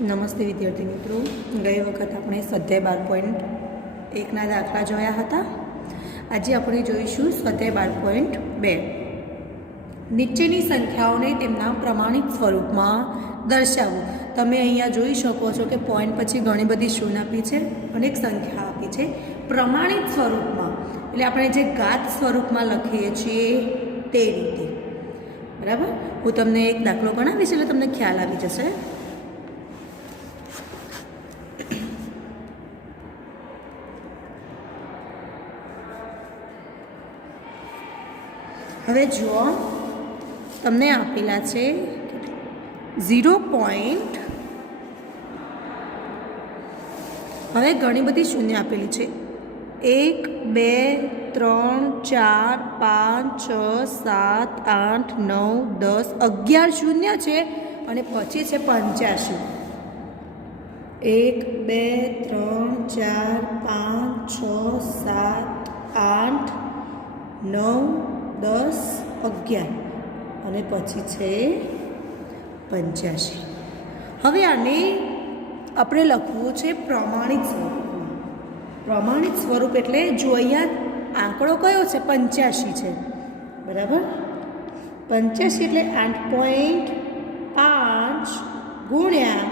નમસ્તે વિદ્યાર્થી મિત્રો, ગઈ વખત આપણે સ્વાધ્યાય 12.1ના દાખલા જોયા હતા. આજે આપણે જોઈશું સ્વાધ્યાય 12.2. નીચેની સંખ્યાઓને તેમના પ્રમાણિત સ્વરૂપમાં દર્શાવો. તમે અહીંયા જોઈ શકો છો કે પોઈન્ટ પછી ઘણી બધી શૂન્ય આપી છે, અનેક સંખ્યા આપી છે પ્રમાણિત સ્વરૂપમાં, એટલે આપણે જે ઘાત સ્વરૂપમાં લખીએ છીએ તે રીતે. બરાબર, હું તમને એક દાખલો ગણાવીશ એટલે તમને ખ્યાલ આવી જશે. હવે જુઓ, તમને આપેલા છે 0. હવે ઘણી બધી શૂન્ય આપેલી છે. 1, 2, 3, 4, 5, 6, 7, 8, 9, 10, 11 શૂન્ય છે અને પછી છે 85. 1, 2, 3, 4, 5, 6, 7, 8, 9, 10, 11 અને પછી છે 85. હવે આને આપણે લખવું છે પ્રમાણિત સ્વરૂપમાં. પ્રમાણિત સ્વરૂપ એટલે જો અહીંયા આંકડો કયો છે 85 છે, બરાબર. 85 એટલે 8.5 ગુણ્યા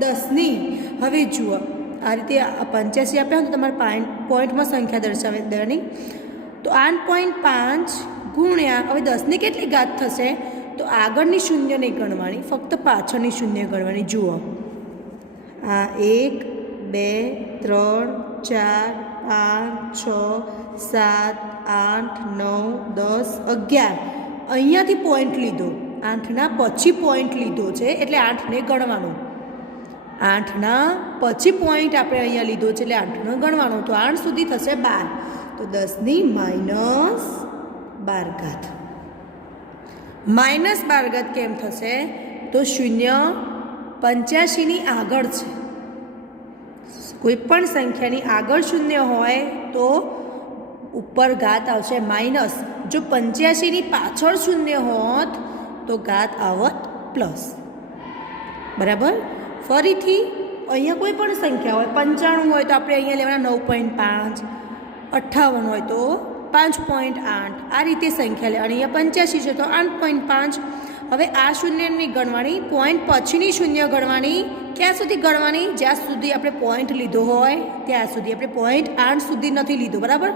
10ની. હવે જુઓ, આ રીતે 85 આપ્યા હોય તો તમારે પોઈન્ટમાં સંખ્યા દર્શાવે દેવાની. તો 8.5 ગુણ્યા, હવે 10ની કેટલી ઘાત થશે? તો આગળની શૂન્ય નહીં ગણવાની, ફક્ત પાછળની શૂન્ય ગણવાની. જુઓ, આ 1, 2, 3, 4, 5, 6, 7, 8, 9, 10, 11. અહીંયાથી પોઈન્ટ લીધો, 8ના પછી પોઈન્ટ લીધો છે એટલે 8ને ગણવાનું. 8ના પછી પોઈન્ટ આપણે અહીંયા લીધો છે એટલે 8ને ગણવાનો. તો 8 સુધી થશે 12. તો 10ની -12 ઘાત. -12 ઘાત કેમ થશે? તો શૂન્ય 85ની આગળ છે. કોઈ પણ સંખ્યાની આગળ શૂન્ય હોય તો ઉપર ઘાત આવશે માઇનસ. જો 85ની પાછળ શૂન્ય હોત તો ઘાત આવત પ્લસ. બરાબર. ફરીથી અહીંયા કોઈ પણ સંખ્યા હોય, 95 હોય તો આપણે અહીંયા લેવાના 9.5, 58 હોય તો 5.8, આ રીતે સંખ્યા લે. અને અહીંયા 85 છે તો 8.5. હવે આ શૂન્ય નહીં ગણવાની, પોઈન્ટ પછીની શૂન્ય ગણવાની. ક્યાં સુધી ગણવાની? જ્યાં સુધી આપણે પોઈન્ટ લીધો હોય ત્યાં સુધી. આપણે પોઈન્ટ 8 સુધી નથી લીધો, બરાબર.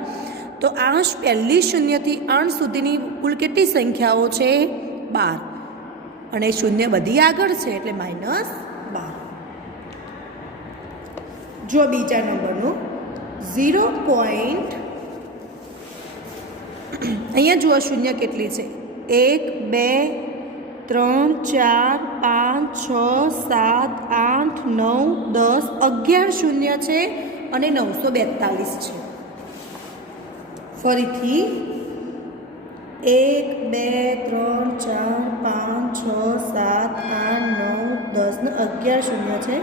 તો આ પહેલી શૂન્યથી 8 સુધીની કુલ કેટલી સંખ્યાઓ છે? 12. અને શૂન્ય બધી આગળ છે એટલે -12. જો બીજા નંબરનું 0. અહીંયા જુઓ શૂન્ય કેટલી છે? 1, 2, 3, 4, 5, 6, 7, 8, 9, 10, 11 શૂન્ય છે અને 942 છે. ફરીથી 1, 2, 3, 4, 5, 6, 7, 8, 9, 10 ને 11 શૂન્ય છે.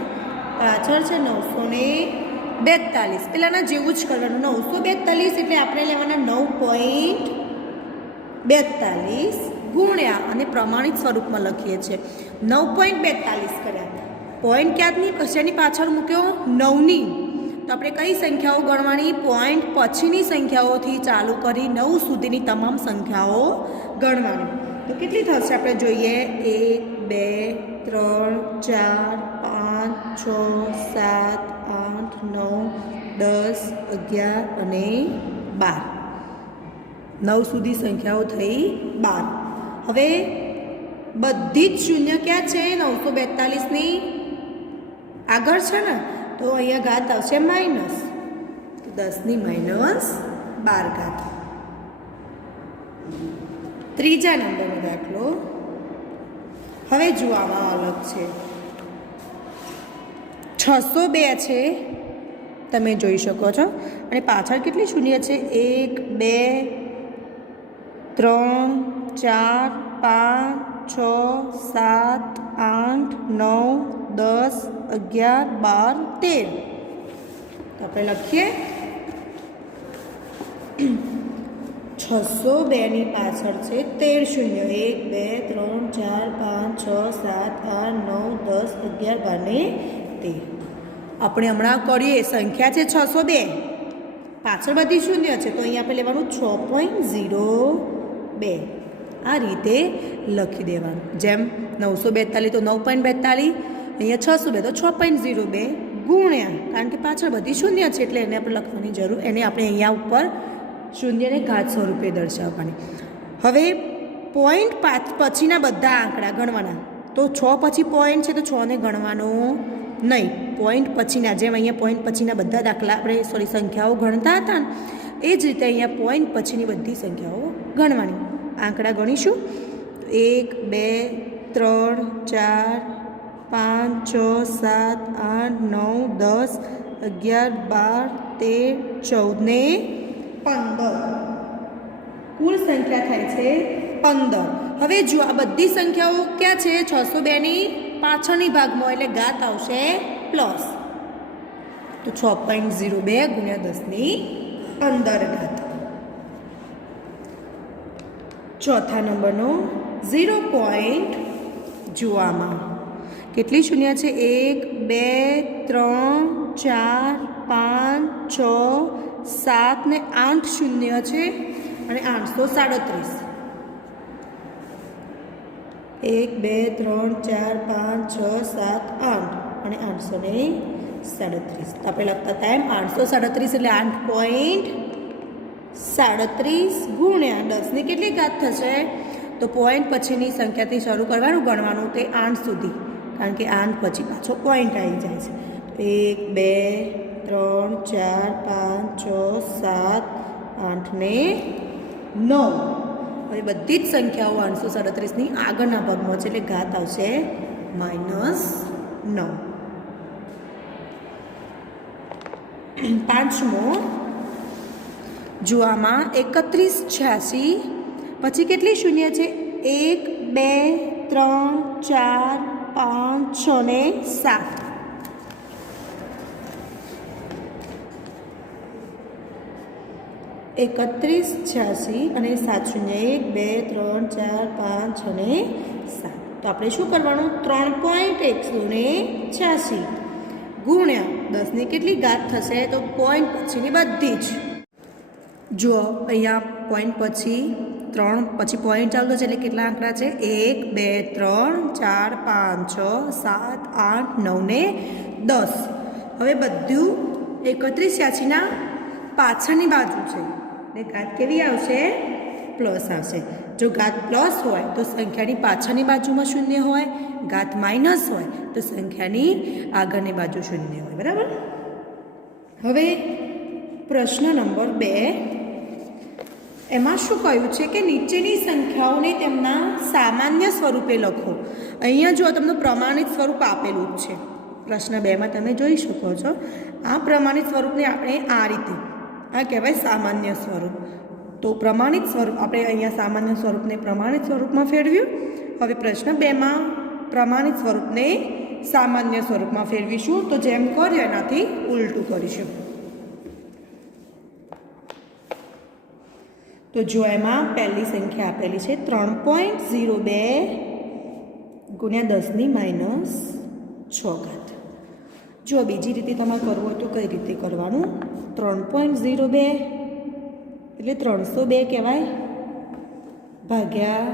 પાછળ છે 942. પેલાના જેવું જ કરવાનું. 942 એટલે આપણે લેવાના 9.42 ગુણ્યા, અને પ્રમાણિત સ્વરૂપમાં લખીએ છીએ 9.42 કર્યા. પોઈન્ટ ક્યાંની કશાની પાછળ મૂક્યો? 9ની. તો આપણે કઈ સંખ્યાઓ ગણવાની? પોઈન્ટ પછીની સંખ્યાઓથી ચાલુ કરી 9 સુધીની તમામ સંખ્યાઓ ગણવાની. તો કેટલી થશે આપણે જોઈએ? 1, 2, 3, 4, 5, 6, 7, 8, 9, 10, 11 અને 12. 9 સુધી સંખ્યાઓ થઈ 12. હવે બધી જ શૂન્ય ક્યાં છે? 942ની આગળ છે ને, તો અહીંયા ઘાત આવશે માઇનસ. તો 10ની -12 ઘાત. ત્રીજા નંબરનો દાખલો. હવે જોવામાં અલગ છે. 602 છે, તમે જોઈ શકો છો. અને પાછળ કેટલી શૂન્ય છે? 1, 2, 3, 4, 5, 6, 7, 8, 9, 10, 11, 12, 13. તો આપણે લખીએ 602 પાછળ છે 13 શૂન્ય 1 2 3 4 5 6 7 8 9 10 11 12 ને 13 આપણે હમણાં કરીએ સંખ્યા છે 602 પાછળ બધી શૂન્ય છે તો અહીંયા આપણે લેવાનું 6.02 આ રીતે લખી દેવાનું જેમ 942 તો 9.42 અહીંયા 602 તો 6.02 ગુણ્યા કારણ કે પાછળ બધી શૂન્ય છે એટલે એને આપણે લખવાની જરૂર એને આપણે અહીંયા ઉપર શૂન્યને ઘાત સ્વરૂપે દર્શાવવાની હવે પોઈન્ટ પછીના બધા આંકડા ગણવાના તો 6 પછી પોઈન્ટ છે તો 6 ને ગણવાનો નહીં પોઈન્ટ પછીના જેમ અહીંયા પોઈન્ટ પછીના બધા દાખલા આપણે સંખ્યાઓ ગણતા હતા ને એ જ રીતે અહીંયા પોઈન્ટ પછીની બધી સંખ્યાઓ ગણવાની આંકડા ગણીશું 1 2 3 4 5 6 7 8 9 10 11 12 13 14 ને 15 કુલ સંખ્યા થાય છે 15 હવે જો આ બધી સંખ્યાઓ ક્યાં છે 602 ની પાછળની ભાગમાં એટલે ઘાત આવશે પ્લસ તો 6.02 ગુણ્યા 10 ની 15 ઘાત ચોથા નંબરનો 0 પોઈન્ટ જોવામાં કેટલી શૂન્ય છે 1 2 3 4 5 6 7 ને 8 શૂન્ય છે અને 837 1 2 3 4 5 6 7 8 અને 837 તો આપણે લખતા ટાઈમ 837 એટલે 8.37 ગુણ્યા 10 ની કેટલી ઘાત થશે તો પોઈન્ટ પછીની સંખ્યાથી શરૂ કરવાનું ગણવાનું તે 8 સુધી કારણ કે 8 પછી પાછો પોઈન્ટ આવી જાય છે 1 2 3 4 5 6 7 8 ને 9 હવે બધી જ સંખ્યાઓ 837ની આગળના ભાગમાં છે એટલે ઘાત આવશે -9 પાંચમો જો આમાં 3186 પછી કેટલી શૂન્ય છે 1 2 3 4 5 6 ને 7 3186 અને 7 શૂન્ય 1 2 3 4 5 6 ને 7 તો આપણે શું કરવાનું 3.186 ગુણ્યા 10 ની કેટલી ઘાત થશે તો પોઈન્ટ પછીની બધી જ જુઓ અહીંયા પોઈન્ટ પછી 3 પછી પોઈન્ટ ચાલતો છે એટલે કેટલા આંકડા છે 1 2 3 4 5 6 7 8 9 ને 10 હવે બધું 3186ના પાછળની બાજુ છે ને ઘાત કેવી આવશે પ્લસ આવશે જો ઘાત પ્લસ હોય તો સંખ્યાની પાછળની બાજુમાં શૂન્ય હોય ઘાત માઇનસ હોય તો સંખ્યાની આગળની બાજુ શૂન્ય હોય બરાબર હવે પ્રશ્ન નંબર 2 એમાં શું કહ્યું છે કે નીચેની સંખ્યાઓને તેમના સામાન્ય સ્વરૂપે લખો અહીંયા જો તમને પ્રમાણિત સ્વરૂપ આપેલું જ છે પ્રશ્ન 2માં તમે જોઈ શકો છો આ પ્રમાણિત સ્વરૂપને આપણે આ રીતે આ કહેવાય સામાન્ય સ્વરૂપ તો પ્રમાણિત સ્વરૂપ આપણે અહીંયા સામાન્ય સ્વરૂપને પ્રમાણિત સ્વરૂપમાં ફેરવ્યું હવે પ્રશ્ન 2માં પ્રમાણિત સ્વરૂપને સામાન્ય સ્વરૂપમાં ફેરવીશું તો જેમ કર્યું એનાથી ઉલટું કરીશું તો જો એમાં પહેલી સંખ્યા આપેલી છે 3.02 ગુણ્યા 10 ની -6 ઘાત જો બીજી રીતે તમારે કરવું હોય તો કઈ રીતે કરવાનું 3.02 એટલે 302 કહેવાય ભાગ્યા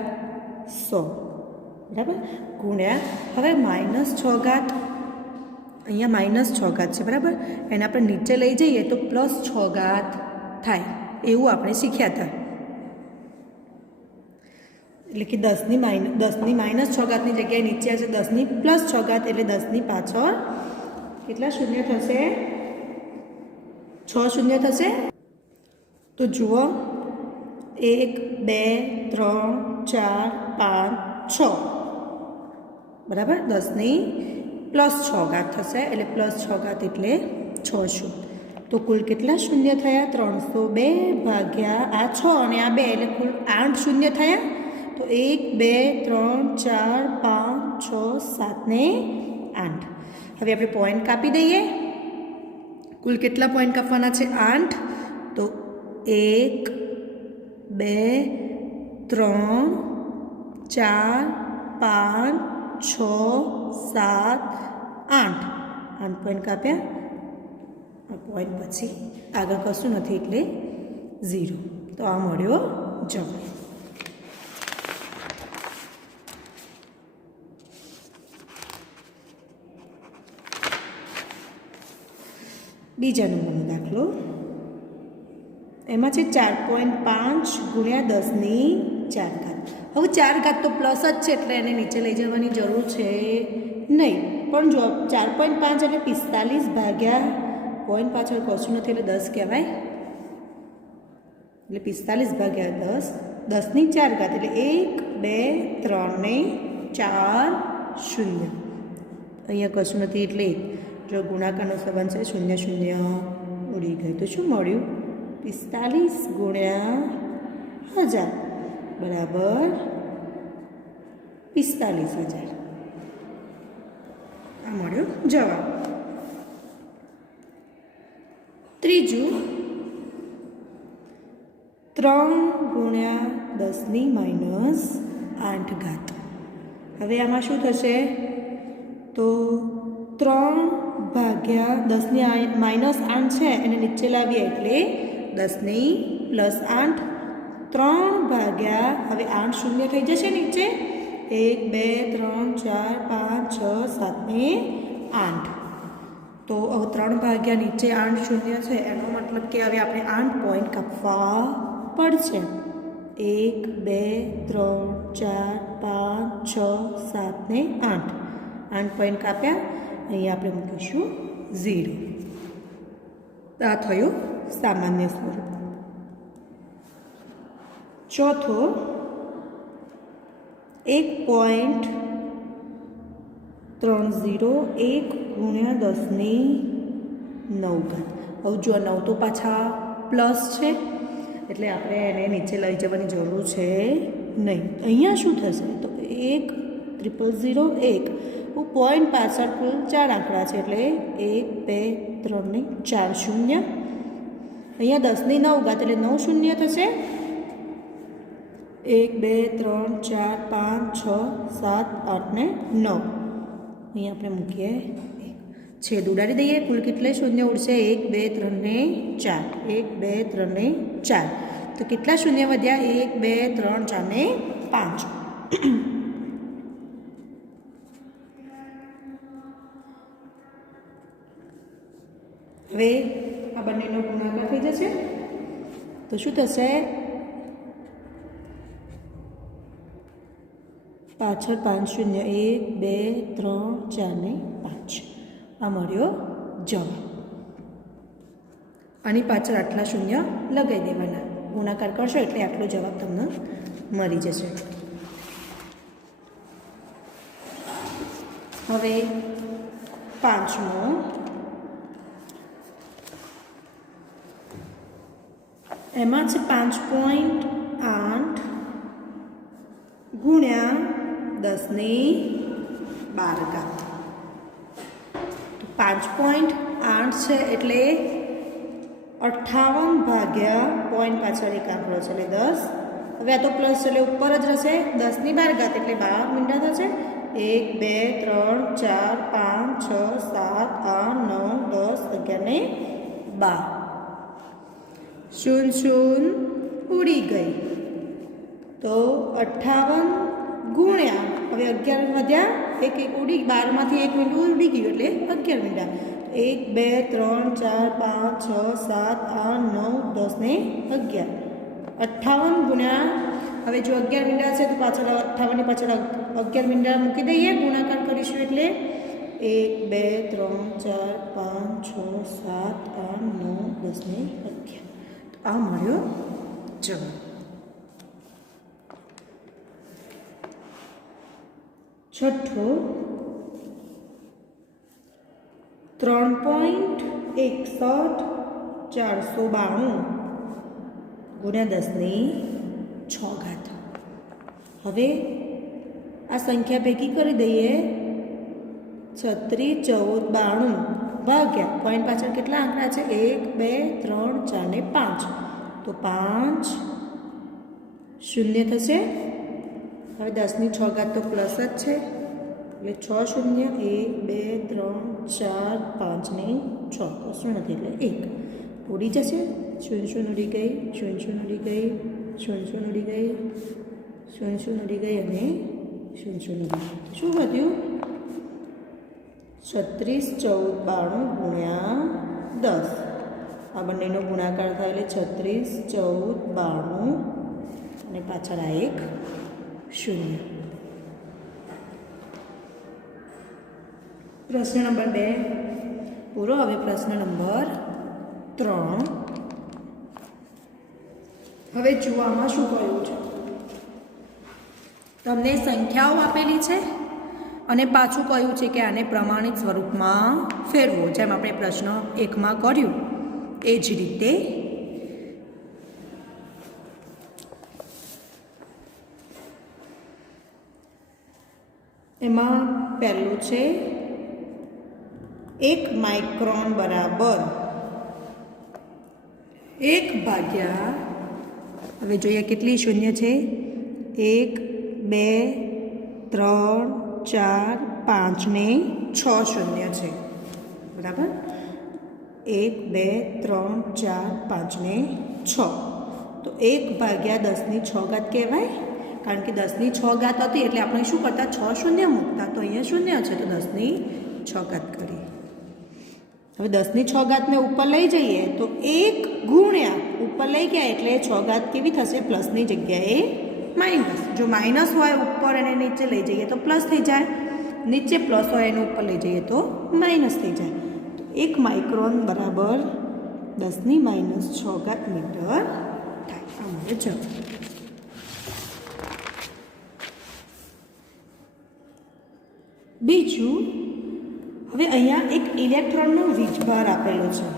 100 બરાબર ગુણ્યા હવે -6 ઘાત અહીંયા -6 ઘાત છે બરાબર એને આપણે નીચે લઈ જઈએ તો +6 ઘાત થાય એવું આપણે શીખ્યા હતા એટલે કે 10 ની -6 ઘાતની જગ્યાએ નીચે આવશે 10 ની +6 ઘાત એટલે 10 ની પાછળ કેટલા શૂન્ય થશે 6 શૂન્ય થશે તો જુઓ 1 2 3 4 5 6 બરાબર 10 ની +6 ઘાત થશે એટલે +6 ઘાત એટલે 6 શૂન્ય તો કુલ કેટલા શૂન્ય થયા 302 ભાગ્યા આ 6 અને આ 2 એટલે કુલ 8 શૂન્ય થયા તો 1 2 3 4 5 6 7 ને 8 હવે આપણે પોઈન્ટ કાપી દઈએ કુલ કેટલા પોઈન્ટ કાપવાના છે 8 તો 1 2 2 3 4 5 6 7 8 8 પોઈન્ટ કાપ્યા. આ પોઈન્ટ પછી આગળ કશું નથી એટલે 0. તો આ મળ્યો જવાબ. બીજા નંબરનો દાખલો એમાં છે 4.5 ગુણ્યા 10ની 4 ઘાત. હવે 4 ઘાત તો પ્લસ જ છે એટલે એને નીચે લઈ જવાની જરૂર છે નહીં. પણ જો 4.5 એટલે 45 ભાગ્યા પોઈન્ટ પાછળ કશું નથી એટલે 10 કહેવાય. એટલે 45 ભાગ્યા 10, 10ની 4 ઘાત એટલે 1 2 3 ને 4 0. અહીંયા કશું નથી એટલે જો ગુણાકારનો સંબંધ છે 0 0 ઉડી ગઈ તો શું મળ્યું? 45 ગુણ્યા 1000 બરાબર 45,000. આ મળ્યો જવાબ. ત્રીજું 3 ગુણ્યા 10ની -8 ઘાત. હવે આમાં શું થશે? તો 3 ભાગ્યા 10ની -8 છે એને નીચે લાવીએ એટલે 10ની +8. 3 ભાગ્યા હવે 8 શૂન્ય થઈ જશે નીચે. 1 2 3 4 5 6 7 ને 8. તો હવે 3 ભાગ્યા નીચે 8 શૂન્ય છે એનો મતલબ કે હવે આપણે 8 પોઈન્ટ કાપવા પડશે. 1 2 3 4 5 6 7 ને 8. 8 પોઈન્ટ કાપ્યા. અહીંયા આપણે મૂકીશું 0. આ થયું સામાન્ય સ્વરૂપ. ચોથો 1.301 ગુણ્યા 10ની 9 ઘાત. હવે જો 9 તો પાછા પ્લસ છે એટલે આપણે એને નીચે લઈ જવાની જરૂર છે નહીં. અહીંયા શું થશે? તો 1,000,1 પોઈન્ટ પાછળ કુલ 4 આંકડા છે એટલે 1 2 3 ને 4 શૂન્ય. અહીંયા 10ની 9 ઘાત એટલે 9 શૂન્ય થશે. 1 2 3 4 5 6 7 8 ને 9. અહીંયા આપણે મૂકીએ છેદ ઉડાડી દઈએ. કુલ કેટલે શૂન્ય ઉડશે? 1 2 3 ને 4. 1 2 3 ને 4. તો કેટલા શૂન્ય વધ્યા? 1 2 3 4 ને 5. હવે આ બંનેનો ગુણાકાર થઈ જશે તો શું થશે? પાછળ 5 શૂન્ય 1 2 3 4 ને 5. આ મળ્યો જવાબ. આની પાછળ આટલા શૂન્ય લગાવી દેવાના. ગુણાકાર કરશો એટલે આટલો જવાબ તમને મળી જશે. હવે પાંચમો એમાં છે 5.8 ગુણ્યા 10ની 12 ઘાત. 5.8 છે એટલે 58 ભાગ્યા પોઈન્ટ પાછળ એક આંકડો છે એટલે 10. હવે આ તો પ્લસ છે એટલે ઉપર જ રહેશે. 10ની 12 ઘાત એટલે 12 મીંડા થશે. 1 2 3 4 5 6 7 8 9 10 11 ને 12. શૂન શૂન ઉડી ગઈ તો 58 ગુણ્યા હવે 11 વધ્યા. એક ઉડી 12માંથી 1 મીંડું ઉડી ગયું એટલે 11 મીંડા. 1 2 3 4 5 6 7 8 9 10 ને 11. 58 ગુણ્યા હવે જો 11 મીંડા છે તો પાછળ 58ની પાછળ 11 મીંડા મૂકી દઈએ. ગુણાકાર કરીશું એટલે 1 2 3 4 5 6 7 8 9 10 ને 11. આ મળ્યો જવાબ. છઠ્ઠો 3.61 492 ગુણ્યા 10ની 6 ઘાત. હવે આ સંખ્યા ભેગી કરી દઈએ. 36 14 92 ભાગ્યા પોઈન્ટ પાછળ કેટલા આંકડા છે? 1 2 3 4 ને 5. તો 5 શૂન્ય થશે. હવે 10ની 6 ઘાત તો પ્લસ જ છે એટલે 6 શૂન્ય 1 2 3 4 5 ને 6 કશું નથી એટલે 1 ઉડી જશે. શૂન્ય ઉડી ગઈ, શૂન્ય ઉડી ગઈ, શૂન્ય ઉડી ગઈ, શૂન્ય ઉડી ગઈ અને શૂન્ય ઉડી ગઈ. શું વધ્યું? 36 14 92 ગુણ્યા 10. આ બંનેનો ગુણાકાર થાય એટલે 36 14 92 અને પાછળ આ એક શૂન્ય. પ્રશ્ન નંબર 2 પૂરો. હવે પ્રશ્ન નંબર 3. હવે જુઓ આમાં શું કહ્યું છે. તમને સંખ્યાઓ આપેલી છે અને પાછું કહ્યું છે કે આને પ્રમાણિત સ્વરૂપમાં ફેરવો, જેમ આપણે પ્રશ્ન 1માં કર્યું એ જ રીતે. એમાં પહેલું છે 1 માઇક્રોન બરાબર 1 ભાગ્યા, હવે જોઈએ કેટલી શૂન્ય છે, 1 2 3 4 5 ને 6 શૂન્ય છે. બરાબર? 1 2 3 4 5 ને 6. તો 1 ભાગ્યા 10ની 6 ઘાત કહેવાય, કારણ કે 10ની 6 ઘાત હતી એટલે આપણે શું કરતા, 6 શૂન્ય મૂકતા. તો અહીંયા શૂન્ય છે તો 10ની 6 ઘાત કરી. હવે 10ની 6 ઘાતને ઉપર લઈ જઈએ તો 1 ગુણ્યા ઉપર લઈ ગયા એટલે 6 ઘાત કેવી થશે, પ્લસની જગ્યાએ માઇનસ. જો માઇનસ હોય ઉપર અને નીચે લઈ જઈએ તો પ્લસ થઈ જાય, નીચે પ્લસ હોય એને ઉપર લઈ જઈએ તો માઇનસ થઈ જાય. તો 1 માઇક્રોન બરાબર 10ની -6 ઘાત મીટર થાય. અમારે જવાબ. બીજું, હવે અહીંયા એક ઇલેક્ટ્રોનનો વીજભાર આપેલો છે.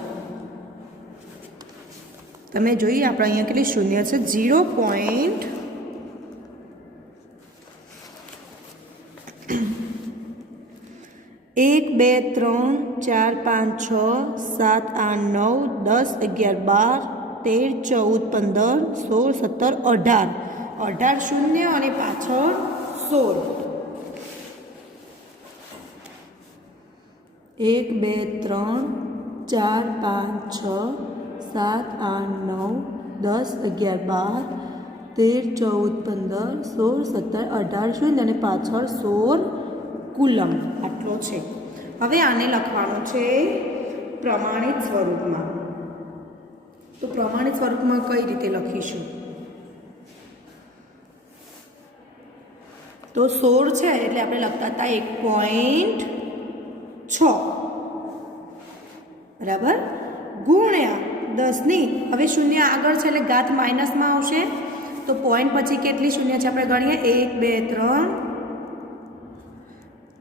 તમે જોઈએ આપણે અહીંયા કેટલી શૂન્ય છે, 0. 1 2 3 4 5 6 7 8 9 10 11 12 13 14 15 16 17 18. 18 શૂન્ય અને પાછળ 16. 1 2 3 4 5 6 7 8 9 10 11 12 13 14 15 16 17 18 શૂન્ય અને પાછળ 16 કુલમ. આટલો છે. હવે આને લખવાનું છે પ્રમાણિત સ્વરૂપમાં. તો પ્રમાણિત સ્વરૂપમાં કઈ રીતે લખીશું? તો 16 છે એટલે આપણે લખતા હતા 1.6 બરાબર, ગુણ્યા 10ની, હવે શૂન્ય આગળ છે એટલે ઘાત માઇનસમાં આવશે તો પોઈન્ટ પછી કેટલી શૂન્ય છે આપણે ગણીએ, 1 2 3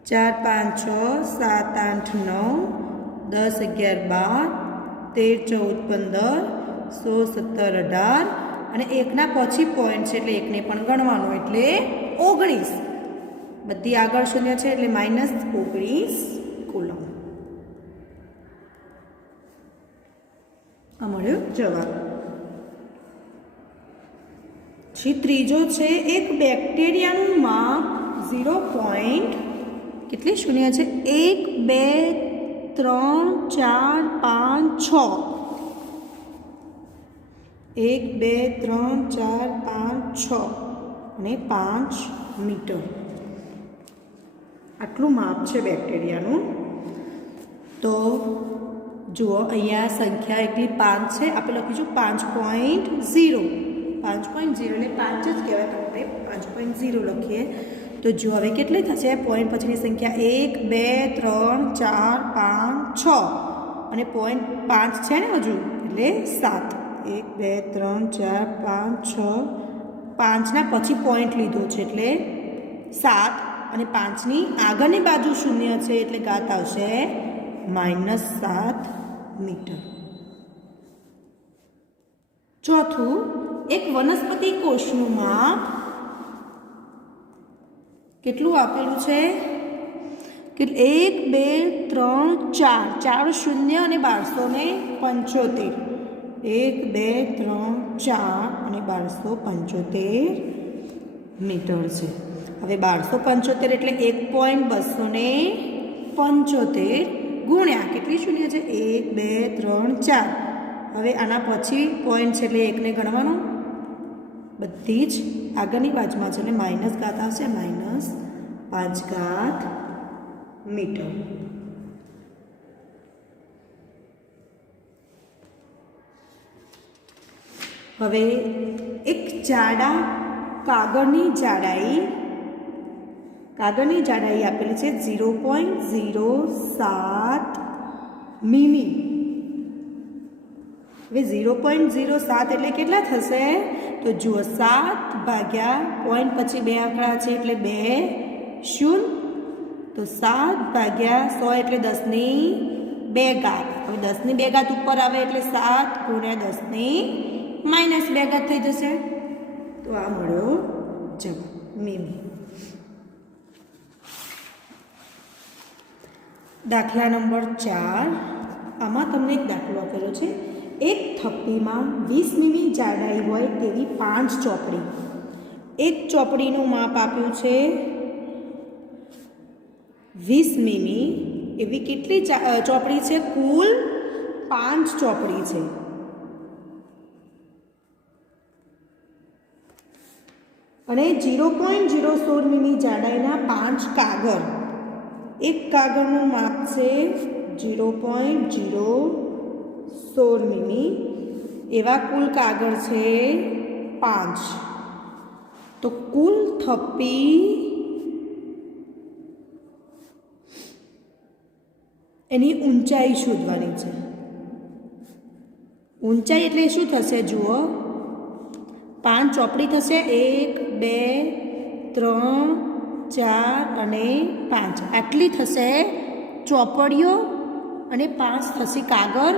4 5 6 7 8 9 10 11 12 13 14 15 16 17 18 અને એકના પછી પોઈન્ટ છે એટલે એકને પણ ગણવાનું એટલે 19. બધી આગળ શૂન્ય છે એટલે -19 કુલમ. આ મળ્યો જવાબ. ત્રીજો છે એક બેક્ટેરિયાનું માપ 0. કેટલી શૂન્ય છે, 1 2 3 4 5 6. 1 2 3 4 5 6 અને 5 મીટર. આટલું માપ છે બેક્ટેરિયાનું. તો જુઓ અહીંયા સંખ્યા એટલી 5 છે, આપણે લખીશું 5.0. 5.0 એટલે 5 જ કહેવાય, આપણે 5.0 લખીએ. તો જો હવે કેટલી થશે, પોઈન્ટ પછીની સંખ્યા 1 2 3 4 5 6 અને પોઈન્ટ 5 છે ને હજુ એટલે 7. 1 2 3 4 5 6, 5ના પછી પોઈન્ટ લીધો છે એટલે 7 અને 5ની આગળની બાજુ શૂન્ય છે એટલે ઘાત આવશે -7 મીટર. ચોથું, એક વનસ્પતિ કોષનું માપ કેટલું આપેલું છે કે 1 2 3 4 4 શૂન્ય અને 1275. 1 2 3 4 અને 1275 મીટર છે. હવે 1275 એટલે 1.275 ગુણ્યા કેટલી શૂન્ય છે 1 2 3 4. હવે આના પછી પોઈન્ટ છે એટલે 1ને ગણવાનો, બધી જ આગળની બાજુમાં છે એટલે માઇનસ ઘાત આવશે, -5 મીટર. હવે એક જાડા કાગળની જાડાઈ આપેલી છે 0.07 મીમી. હવે 0.07 એટલે કેટલા થશે? તો જુઓ 7 ભાગ્યા પોઈન્ટ પછી 2 આંકડા છે એટલે 2 0. તો 7 ભાગ્યા 100 એટલે 10ની 2 ઘાત. હવે 10ની 2 ઘાત ઉપર આવે એટલે 7 ગુણ્યા 10ની -2 ઘાત થઈ જશે. તો આ મળ્યો જવાબ મીમી. દાખલા નંબર 4. આમાં તમને એક દાખલો આપેલો છે. એક થપ્પીમાં 20 મીમી જાડાઈ હોય તેવી 5 ચોપડી. એક ચોપડીનું માપ આપ્યું છે 20 મીમી. એવી કેટલી ચોપડી છે? કુલ 5 ચોપડી છે. અને 0.016 મીમી જાડાઈના 5 કાગળ. એક કાગળનું માપ છે 0.016 મીમી. એવા કુલ કાગળ છે 5. તો કુલ થપ્પી એની ઊંચાઈ શોધવાની છે. ઊંચાઈ એટલે શું થશે? જુઓ, 5 ચોપડી થશે, 1 2 3 4 અને 5. આટલી થશે ચોપડીઓ અને 5 થશે કાગળ.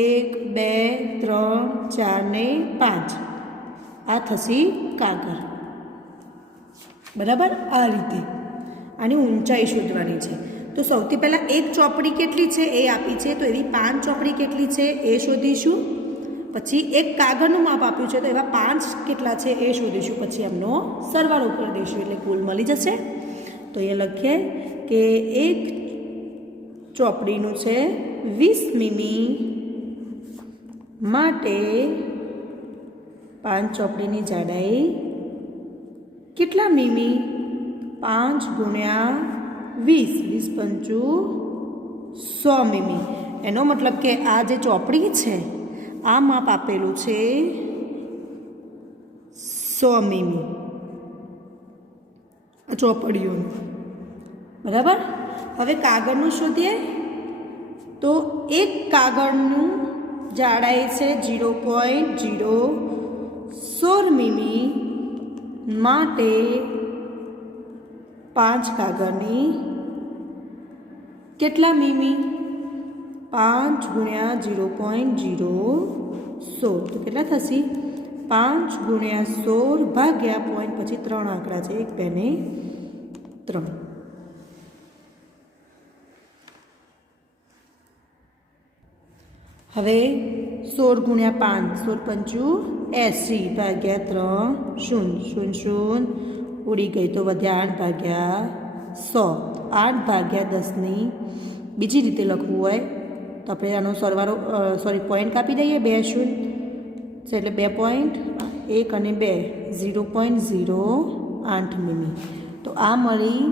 1 2 3 4 ને 5 આ થશે કાગળ. બરાબર? આ રીતે આની ઊંચાઈ શોધવાની છે. તો સૌથી પહેલાં એક ચોપડી કેટલી છે એ આપી છે, તો એવી 5 ચોપડી કેટલી છે એ શોધીશું. પછી એક કાગળનું માપ આપ્યું છે તો એવા 5 કેટલા છે એ શોધીશું. પછી એમનો સરવાળો કરી દઈશું એટલે કુલ મળી જશે. તો એ લખીએ કે એક ચોપડીનું છે 20 મીમી માટે 5 ચોપડીની જાડાઈ કેટલા મીમી? 5 ગુણ્યા 20 20 × 100 મીમી. એનો મતલબ કે આ જે ચોપડી છે આ માપ આપેલું છે 100 મીમી ચોપડીઓનું. બરાબર? હવે કાગળનું શોધીએ. તો એક કાગળનું જાડાઈ છે 0.016 મીમી માટે 5 કાગળની કેટલા મીમી? 5 ગુણ્યા 0.016 તો કેટલા થશે? 5 ગુણ્યા 16 ભાગ્યા પોઈન્ટ પછી 3 આંકડા છે 1 2 ને 3. હવે 16 ગુણ્યા 5 16 × 5 80 ભાગ્યા 3 0 0 0 ઉડી ગઈ તો વધ્યા 8 ભાગ્યા 100. 8 ભાગ્યા 10ની બીજી રીતે લખવું હોય તો આપણે આનો સરવાળો પોઈન્ટ કાપી દઈએ. 2 0 છે એટલે 2 પોઈન્ટ 1 અને 2 0.08 મીમી. તો આ મળી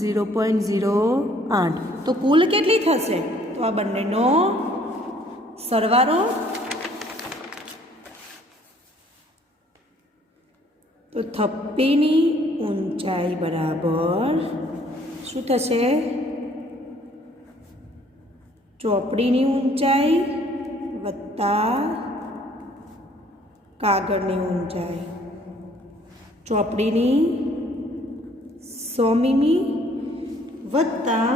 0.08. તો કુલ કેટલી થશે? તો આ બંનેનો સરવાળો. તો થપ્પીની ઊંચાઈ બરાબર શું થશે? ચોપડીની ઊંચાઈ વત્તા કાગળની ઊંચાઈ. ચોપડીની 100 મીમી વત્તા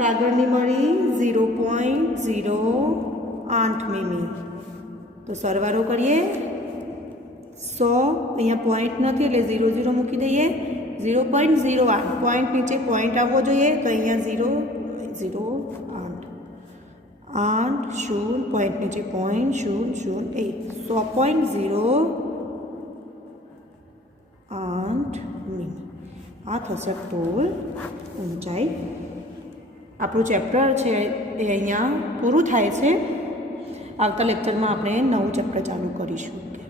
કાગળની મળી 0.08 મીમી. તો સરવાળો કરીએ. 100 અહીંયા પોઈન્ટ નથી એટલે 0 0 મૂકી દઈએ. 0.08 પોઈન્ટ નીચે પોઈન્ટ આવવો જોઈએ તો અહીંયા 0.08 8 0 પોઈન્ટ નીચે 0.001 100.08 મી. આ થશે ટોલ ઊંચાઈ. આપણું ચેપ્ટર છે એ અહીંયા પૂરું થાય છે. આવતા લેક્ચરમાં આપણે નવું ચેપ્ટર ચાલુ કરીશું.